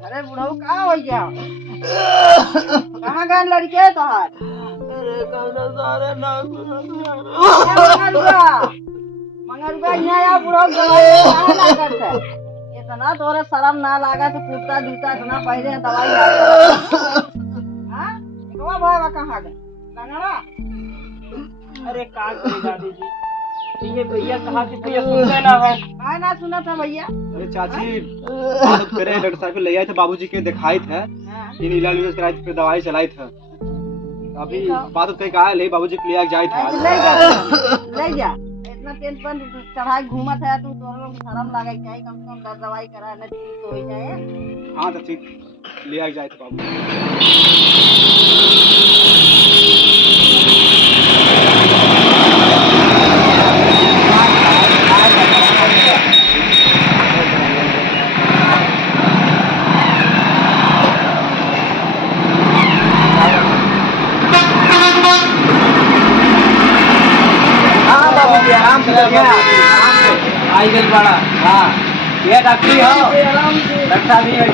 अरे बुढ़ऊ कहाँ हो गया? कहाँ गए लड़के तोहार? अरे कहना सारे ना मंगरुआ यहाँ या बुढ़ऊ दवाई कहाँ ना करते? इतना तोरे शर्म ना लागा तो कुर्ता जूता इतना पहले दवाई हाँ भाई कहाँ गए लंगड़ा? अरे का करे दादी जी, ये भैया कहा कि भैया सुनते ना है। हाँ ना सुना था भैया। अरे चाची बात करे, डॉक्टर साहब को ले आए थे, बाबूजी के दिखाई थे, इन इलाज विलाज कराई थे, फिर दवाई चलाई थे। अभी बात तो कहीं कहा ले बाबूजी के लिए जाए थे। ले जा इतना टेंशन चढ़ाई घूमत है तू, तोर लोग शर्म लागे चाहिए, कम से कम दवाई करा ना ठीक तो हो जाए। हाँ तो ठीक ले जाए थे बाबू। आराम से आई गई बड़ा। हाँ ये डॉक्टरी हो, डॉक्टर भी है।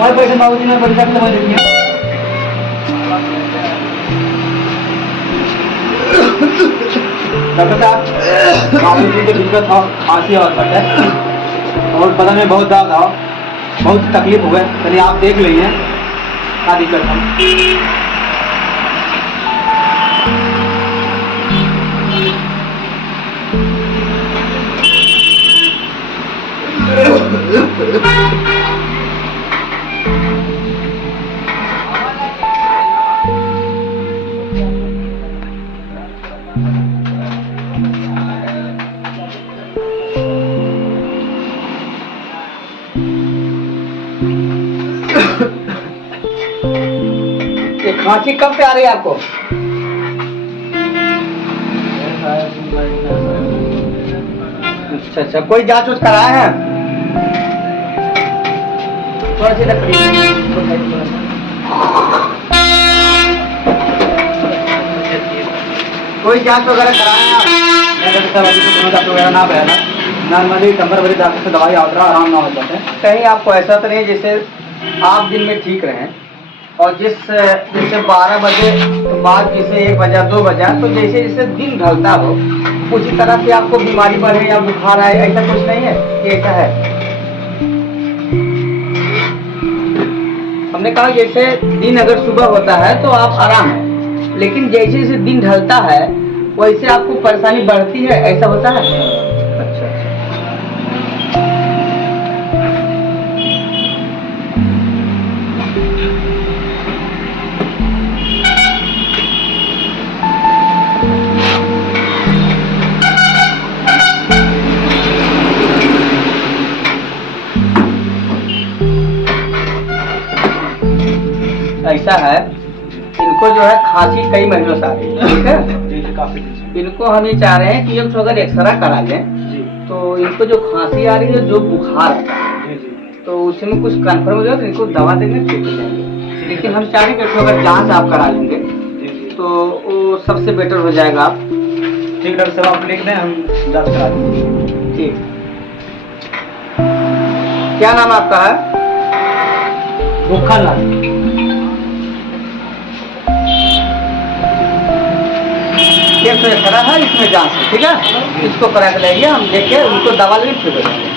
और पैसे बाबूजी ने बड़ी जाकर समझ लिया। डॉक्टर साहब बाबूजी को दिक्कत हो, खांसी और फटे और बदन में बहुत दर्द हो, बहुत तकलीफ हुए, चलिए आप देख लीजिए क्या दिक्कत है। ये खांसी कब से आ रही है आपको? अच्छा अच्छा, कोई जांच उच कराया है? थोड़ा सी कोई जांच वगैरह कराया ना बहना नॉर्मली टेम्पररी डॉक्टर से दवाई आराम ना हो जाते हैं। कहीं आपको ऐसा तो नहीं जैसे आप दिन में ठीक रहें और जैसे 12 बजे तो बाद जैसे 1 बजा 2 बजा तो जैसे जैसे दिन ढलता हो उसी तरह से आपको बीमारी बढ़े या बुखार आए, ऐसा कुछ नहीं है कि ऐसा है? हमने कहा जैसे दिन अगर सुबह होता है तो आप आराम है, लेकिन जैसे जैसे दिन ढलता है वैसे आपको परेशानी बढ़ती है, ऐसा होता है? अच्छा अच्छा। ऐसा है, इनको जो है खांसी कई महीनों से आ रही है, ठीक है? इनको हम ये चाह रहे हैं कि हम अगर एक्सरा करा लें तो इनको जो खांसी आ रही है, जो बुखार आता है, तो उसमें कुछ कन्फर्म हो जाए तो इनको दवा देंगे ठीक हो जाएंगे। लेकिन हम चाह रहे हैं कि अगर जांच आप करा लेंगे तो वो सबसे बेटर हो जाएगा। आप ठीक डॉक्टर साहब आप लिख दें, हम जांच करा देंगे। ठीक। क्या नाम आपका है? भूखा एक तो खड़ा है, इसमें जांच है, ठीक है? इसको करा के लाइए, हम देख के उनको दवा लेंगे ठीक हो जाएंगे।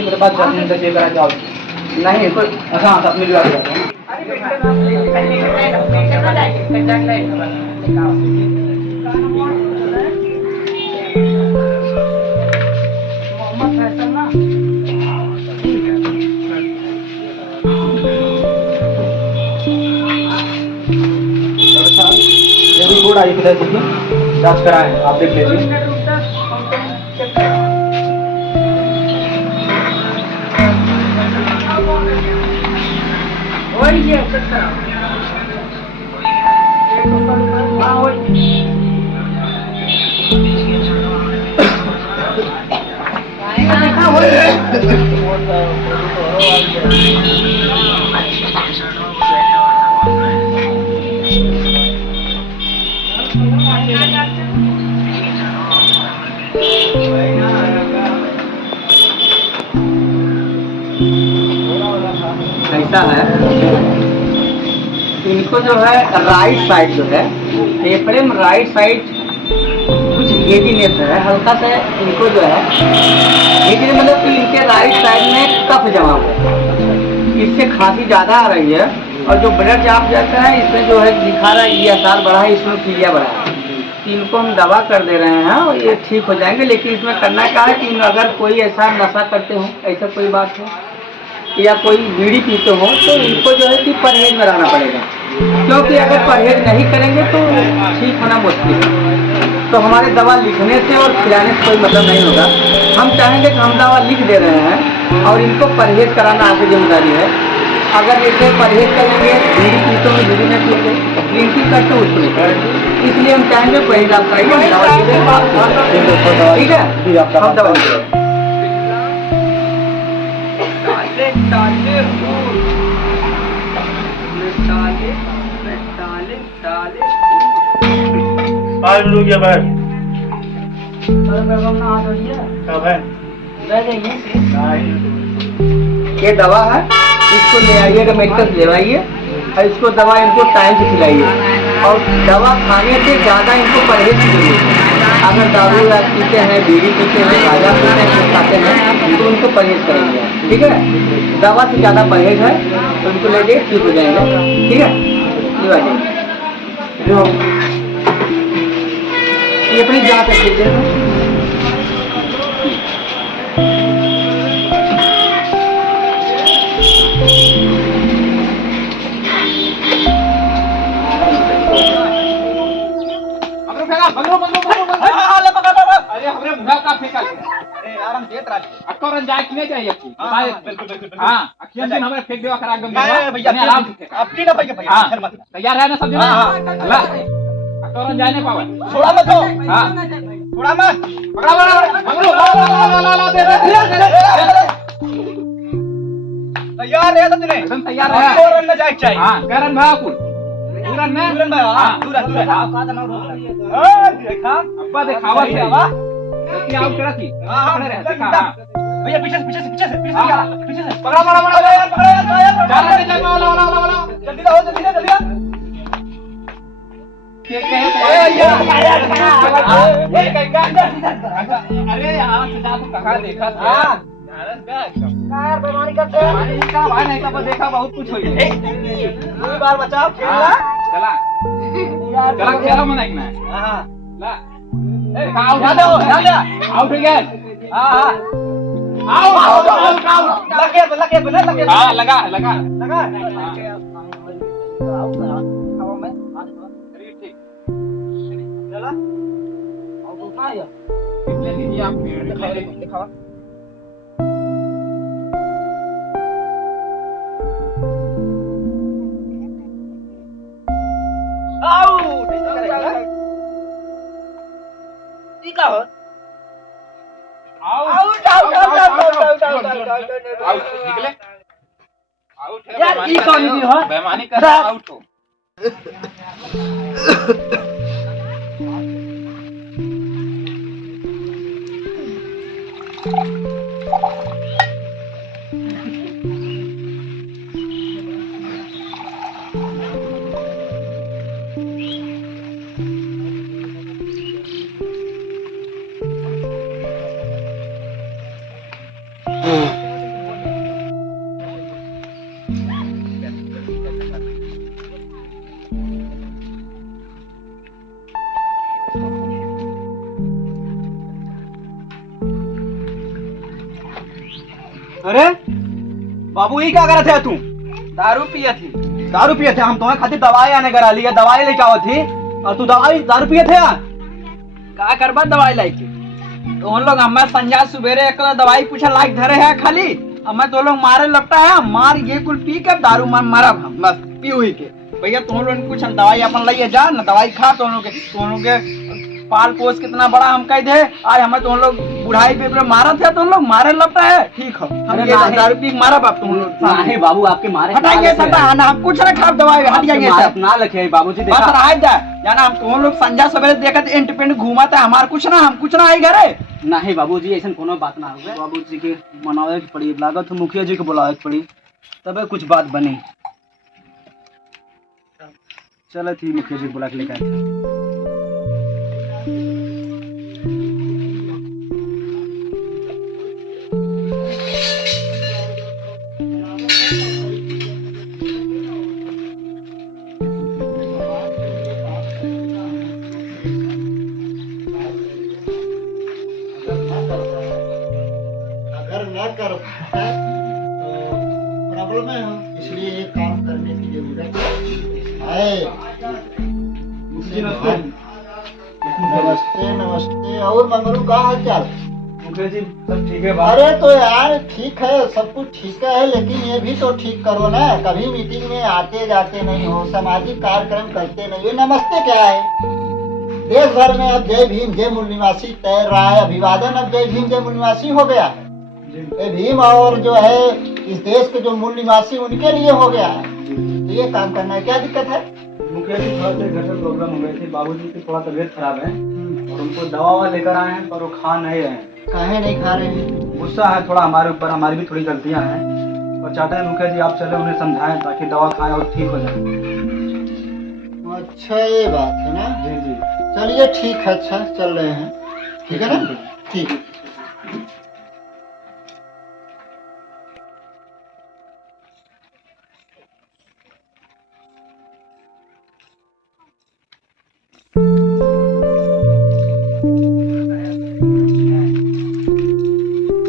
मेरे पास नहीं कोई अच्छा अपने लिए जाते हैं। रिपोर्ट आई बता दीजिए, जांच कराएं, आप देख लीजिए। ऐसा है, इनको जो है राइट साइड जो है फेफड़े में राइट साइड कुछ हेजीनेस है, हल्का सा इनको जो है हेजीनेस मतलब कि इनके राइट साइड में कफ जमा हुआ है, इससे खांसी ज़्यादा आ रही है। और जो ब्लड जाम जाता है इसमें जो है दिखा रहा है ESR बढ़ा है, इसमें पीलिया बढ़ा है। इनको हम दवा कर दे रहे हैं और ये ठीक हो जाएंगे। लेकिन इसमें करना क्या है कि अगर कोई ऐसा नशा करते हो, ऐसा कोई बात है या कोई बीड़ी पीते हो तो इनको जो है कि परहेज में रहना पड़ेगा, क्योंकि अगर परहेज नहीं करेंगे तो ठीक होना मुश्किल है। तो हमारे दवा लिखने से और खिलाने से कोई मतलब नहीं होगा। हम चाहेंगे कि हम दवा लिख दे रहे हैं और इनको परहेज कराना आपकी जिम्मेदारी है। अगर जैसे परहेज करेंगे, बीड़ी पीते में बीड़ी नहीं पीते, ड्रिंकिंग करते हो उसको नहीं करेंगे, इसलिए हम चाहेंगे परहेज आप खाइए, दवा ठीक है, हम दवा देंगे। ये दवा है, इसको ले आइएगा, मेडिकल ले आइए और इसको दवा इनको टाइम से खिलाइए। और दवा खाने से ज़्यादा इनको परहेज कीजिए। अगर दारू या पीते हैं, बीड़ी पीते हैं, गांजा पीते हैं, खाते हैं तो उनको परहेज करेंगे, ठीक है। दवा से ज़्यादा परहेज है तो उनको ले जाइए, ठीक हो जाएंगे, ठीक है। ये अपनी जाँच कर लीजिए। अरे हमरे मुंह का फेंका अरे यार हम देत राज अक्कर जाए कि नहीं चाहिए आपकी बिल्कुल हां अखियां दिन हमरे फेंक देवा करा एकदम भैया आराम से अपनी ना भैया हां तैयार है ना सब जन अल्लाह अक्कर जाए नहीं पावे छोड़ा मत हो हां छोड़ा मत पकड़ा हमरो ला दे तैयार है तने एकदम तैयार है और ना जाए चाहिए हां करन भाकुल दूरन भाई हां दूरन देखा अब्बा दिखावा थे आवा कि आउट करा की खड़े रहे देखा भैया पीछे से पकड़ा पकड़ा जल्दी आओ अरे यहाँ से जा तू कहाँ देखा था बीमारी करते का भाई नहीं का देखा बहुत कुछ हुई कोई बार बचाओ खेलना चला खेला मना एक ना हां ला ए आउट आउट हो गया हां आउट लगे हां लगा हवा में ठीक चला आउट उठना है ले लीजिए आप दिखाओ ठीक है आउट निकले आउट है यार ई कौन दी हो बेईमानी कर रहा आउट हो अरे बाबू ये क्या कर रहे थे तू? दारू पिया थी दारू पिए थे? हम तुम्हें खातिर दवाई आने करा लिया, दवाई लेके आओ थी और तू दारू पिए थे यार? का करबा दवाई लाइके तो हम लोग हमें संजा सुबेरे एक दवाई पूछा लाइक धरे है खाली हमें तो लोग मारे लगता है मार ये कुल पी के दारू मारा हम बस पी हुई के भैया तुम लोग कुछ दवाई अपन लाइए जा ना दवाई खा तो लोग के पाल पोस कितना बड़ा हम कह दे, आज हमें तुम लोग बुढ़ाई पे मारा थे, तुम लोग मारे लगता है। ठीक है, हम ये दारू पी के मारा बाप तुम लोग। नहीं बाबू आपके मारे हटाइए सटा, हम कुछ ना खाब दवाई हट जाएंगे सब ना लखे बाबूजी। बस रहा था जाना, हम तुम लोग संजा सवेरे देखत इंडिपेंडेंट घूमा था, हमार कुछ ना, हम कुछ ना आई घरे। नहीं बाबूजी ऐसा कोनो बात ना हुए। बाबूजी के मनावे के पड़ी, लागत मुखिया जी के बुलावे के पड़ी, तबे कुछ बात बनी। चलो ठीक, मुखिया जी बुला के लेकर आए। अगर न कर पाए तो प्रॉब्लम है, हम इसलिए ये काम करने की जरूरत है। नमस्ते नमस्ते। और मंगरू का हाल चाल? मुखिया जी सब ठीक है? अरे तो यार ठीक है, सब कुछ ठीक है, लेकिन ये भी तो ठीक करो ना। कभी मीटिंग में आते जाते नहीं हो, सामाजिक कार्यक्रम करते नहीं हो। नमस्ते क्या है? देश भर में अब जय भीम जय मूल निवासी तैर रहा है, अभिवादन अब जय भीम जय मूल निवासी हो गया है। ये भीम और जो है इस देश के जो मूल निवासी उनके लिए हो गया है। तो ये काम करना है, क्या दिक्कत है? मुखिया जी थोड़ा सा घर में प्रॉब्लम हो गई थी, बाबूजी की थोड़ा तबीयत खराब है और उनको दवा लेकर आए हैं, पर वो खा नहीं रहे हैं। काहे नहीं खा रहे हैं? गुस्सा है थोड़ा हमारे ऊपर, हमारी भी थोड़ी गलतियां हैं और चाहते हैं मुखिया जी आप चले उन्हें समझाएं ताकि दवा खाएं और ठीक हो जाए। अच्छा ये बात है ना? जी जी चलिए ठीक है, अच्छा चल रहे हैं, ठीक है ना? ठीक।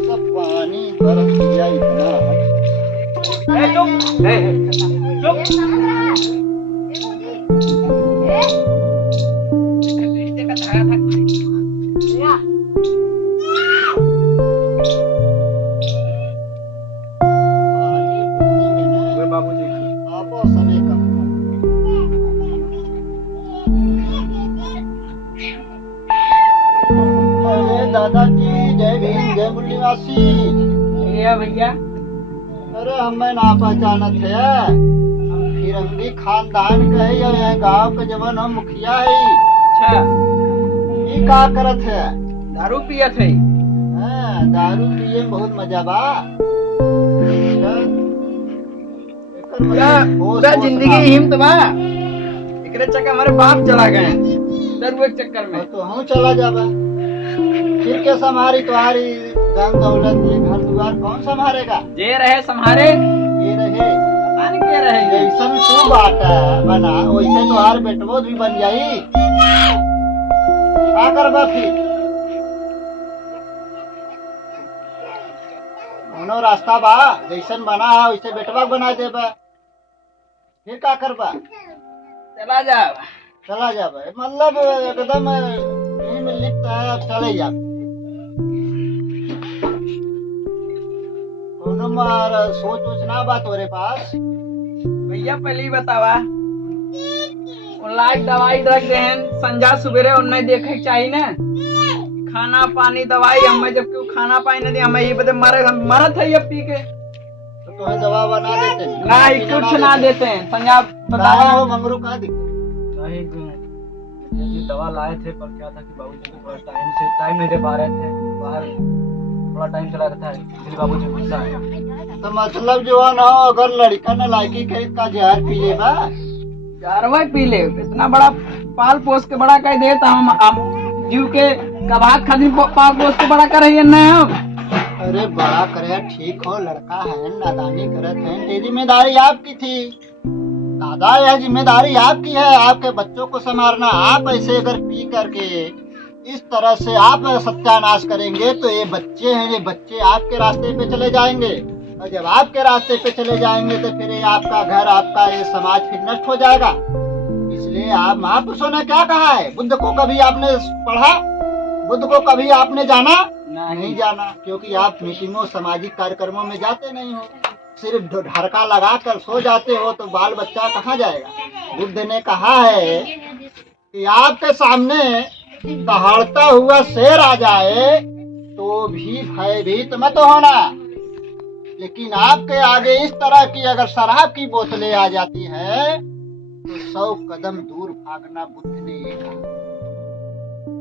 सब पानी बर्फ दिया इतना। बाबूजी आपो सभी का अरे दादाजी जय भीम जय मूल निवासी। भैया अरे हमें ना पहचानत है, हम फिरंगी खानदान के है, यह गांव के जवन हम मुखिया है। अच्छा ये का करत है? दारू पियत है? हाँ, दारू पिए में बहुत मजा बा। अच्छा, एकर मतलब होश पूरा होश जिंदगी ना। हिम्मत बा, एकरे चक्कर हमारे बाप चला गए दारू के चक्कर में। तो हम चला जाबा, फिर के संभारी तुम्हारी धन दौलत, ये घर द्वार कौन संभालेगा? जे रहे संहारे, ये रहे पता नहीं क्या रहेंगे। जैसन तू बाटा बना वैसे तुम्हार बेटवो भी बन जाई। का करबा फिर? कोनो रास्ता बा, जैसन बना है वैसे बेटवा बना देबा। फिर का करबा? चला जा। चला जाबा, मतलब एकदम यहीं में लिप्त है, अब चले जा। कोनो मार सोच वोच ना बा तोरे पास? भैया पहले ही बतावा, लाइक दवाई रख दे संजा सुबेरे और नहीं देखे के चाहिए ना, खाना पानी दवाई हमें जब क्यों खाना पानी नहीं हमें ये बता मारे, हम मरत है ये पी के। तो तुम्हें दवा बना देते हैं? नहीं कुछ ना देते हैं संजा बताओ बतावा। हो मंगरू का दिक्कत? नहीं जी दवा लाए थे, पर क्या था कि बाबूजी को थोड़ा टाइम नहीं दे पा रहे थे, बाहर थोड़ा टाइम चला रहता है, इसलिए बाबूजी गुस्सा है। तो मतलब जो है ना, अगर लड़का न लायकी के का जहर पी ले बा, चारवा पी ले, इतना बड़ा पाल पोस के बड़ा कर दे तो हम जीव के कबाब खादी पाल पोस के बड़ा कर रही है हम। अरे बड़ा करे ठीक हो, लड़का है नादानी करत है, ये जिम्मेदारी आपकी थी दादा, यह जिम्मेदारी आपकी है, आपके बच्चों को संभालना। आप ऐसे अगर पी करके इस तरह से आप सत्यानाश करेंगे तो ये बच्चे हैं, ये बच्चे आपके रास्ते पे चले जाएंगे, और जब आपके रास्ते पे चले जाएंगे तो फिर ये आपका घर, आपका ये समाज फिर नष्ट हो जाएगा। इसलिए आप महापुरुषों ने क्या कहा है? बुद्ध को कभी आपने पढ़ा? बुद्ध को कभी आपने जाना? नहीं जाना, क्योंकि आप मीटिंगों सामाजिक कार्यक्रमों में जाते नहीं हो, सिर्फ ढरका लगा कर सो जाते हो, तो बाल बच्चा कहाँ जाएगा? बुद्ध ने कहा है कि आपके सामने दहाड़ता हुआ शेर आ जाए तो भी भयभीत मत होना, लेकिन आपके आगे इस तरह की अगर शराब की बोतलें आ जाती है तो 100 कदम दूर भागना बुद्ध ने ये कहा।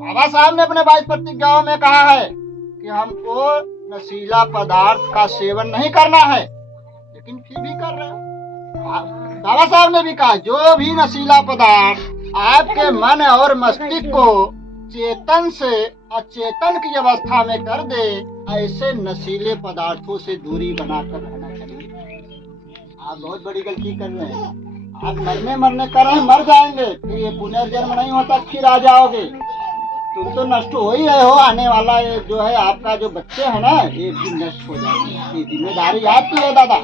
बाबा साहब ने अपने 22 प्रतिज्ञाओं में कहा है कि हमको नशीला पदार्थ का सेवन नहीं करना है, लेकिन फिर भी कर रहे हो। बाबा साहब ने भी कहा जो भी नशीला पदार्थ आपके मन और मस्तिष्क को चेतन से अचेतन की अवस्था में कर दे, ऐसे नशीले पदार्थों से दूरी बनाकर रहना चाहिए। आप बहुत बड़ी गलती कर रहे हैं। आप मरने कर रहे हैं, मर जाएंगे, फिर ये पुनर्जन्म नहीं होता, फिर आ जाओगे। तुम तो नष्ट हो ही रहे हो। आने वाला ये जो है आपका जो बच्चे है ना, ये भी नष्ट हो जाएंगे। ये जिम्मेदारी आपकी है दादा।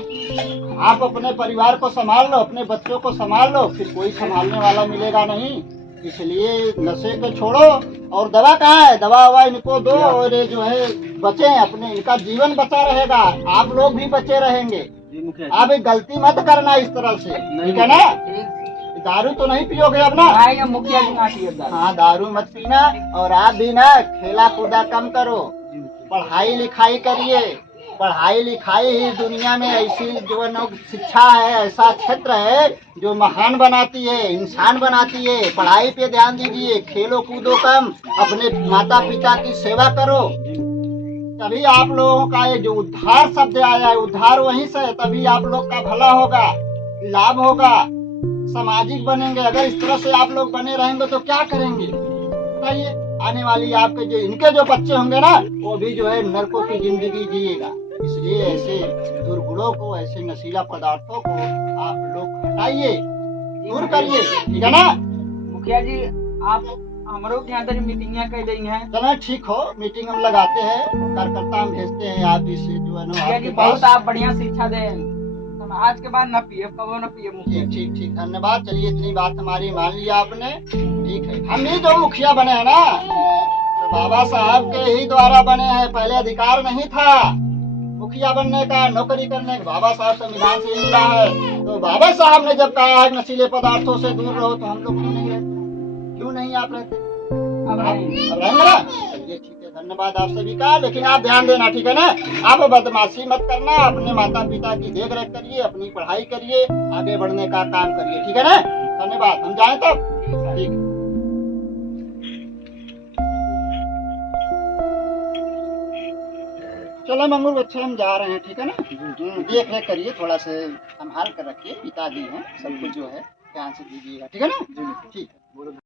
आप अपने परिवार को संभाल लो, अपने बच्चों को संभाल लो, फिर कोई संभालने वाला मिलेगा नहीं। इसलिए नशे को छोड़ो। और दवा कहाँ है? दवा ववा इनको दो और ये जो है बचे अपने, इनका जीवन बचा रहेगा, आप लोग भी बचे रहेंगे। आप एक गलती मत करना इस तरह से, ठीक है ना? दारू तो नहीं पियोगे अब ना? मुखिया जी हाँ, दारू मत पीना। और आप भी ना खेला कूदा कम करो, पढ़ाई लिखाई करिए। पढ़ाई लिखाई ही दुनिया में ऐसी जो है शिक्षा है, ऐसा क्षेत्र है जो महान बनाती है, इंसान बनाती है। पढ़ाई पे ध्यान दीजिए, खेलो कूदो कम, अपने माता पिता की सेवा करो, तभी आप लोगों का ये जो उद्धार शब्द आया है, उद्धार वहीं से, तभी आप लोग का भला होगा, लाभ होगा, सामाजिक बनेंगे। अगर इस तरह से आप लोग बने रहेंगे तो क्या करेंगे बताइए? आने वाली आपके जो इनके जो बच्चे होंगे ना, वो भी जो है नरकों की जिंदगी जिएगा। इसलिए ऐसे दुर्गुणों को, ऐसे नशीला पदार्थों को आप लोग हटाइए, दूर करिए, ठीक है ना? मुखिया जी आप हमारों के अंदर मीटिंग कर रही हैं। चलो ठीक हो, मीटिंग हम लगाते हैं, कार्यकर्ता हम भेजते हैं आप इसे जो है ना आपके बहुत पास। आप बढ़िया शिक्षा दें। आज के बाद न पिए, कबो न पिए मुखिया। ठीक ठीक, धन्यवाद। चलिए इतनी बात हमारी मान लिया आपने, ठीक है। हम ही जो मुखिया बने हैं ना, तो बाबा साहब के ही द्वारा बने हैं। पहले अधिकार नहीं था मुखिया बनने का, नौकरी करने का। बाबा साहब संविधान से मिला है। तो बाबा साहब ने जब कहा है नशीले पदार्थों से दूर रहो, तो हम लोग क्यों नहीं रहते? क्यों नहीं आप रहते? अब रहेंगे ना? चलिए ठीक है, धन्यवाद आप सभी का। लेकिन आप ध्यान देना, ठीक है ना? आप बदमाशी मत करना, अपने माता पिता की देख रेख करिए, अपनी पढ़ाई करिए, आगे बढ़ने का काम करिए, ठीक है ना? धन्यवाद। हम जाएं तब? ठीक है। चलो मंगूर बच्चे, हम जा रहे हैं, ठीक है ना? देख रेख करिए, थोड़ा से संभाल कर रखिए, पिताजी हैं, सब कुछ जो है ध्यान से दीजिएगा, ठीक है ना? ठीक है।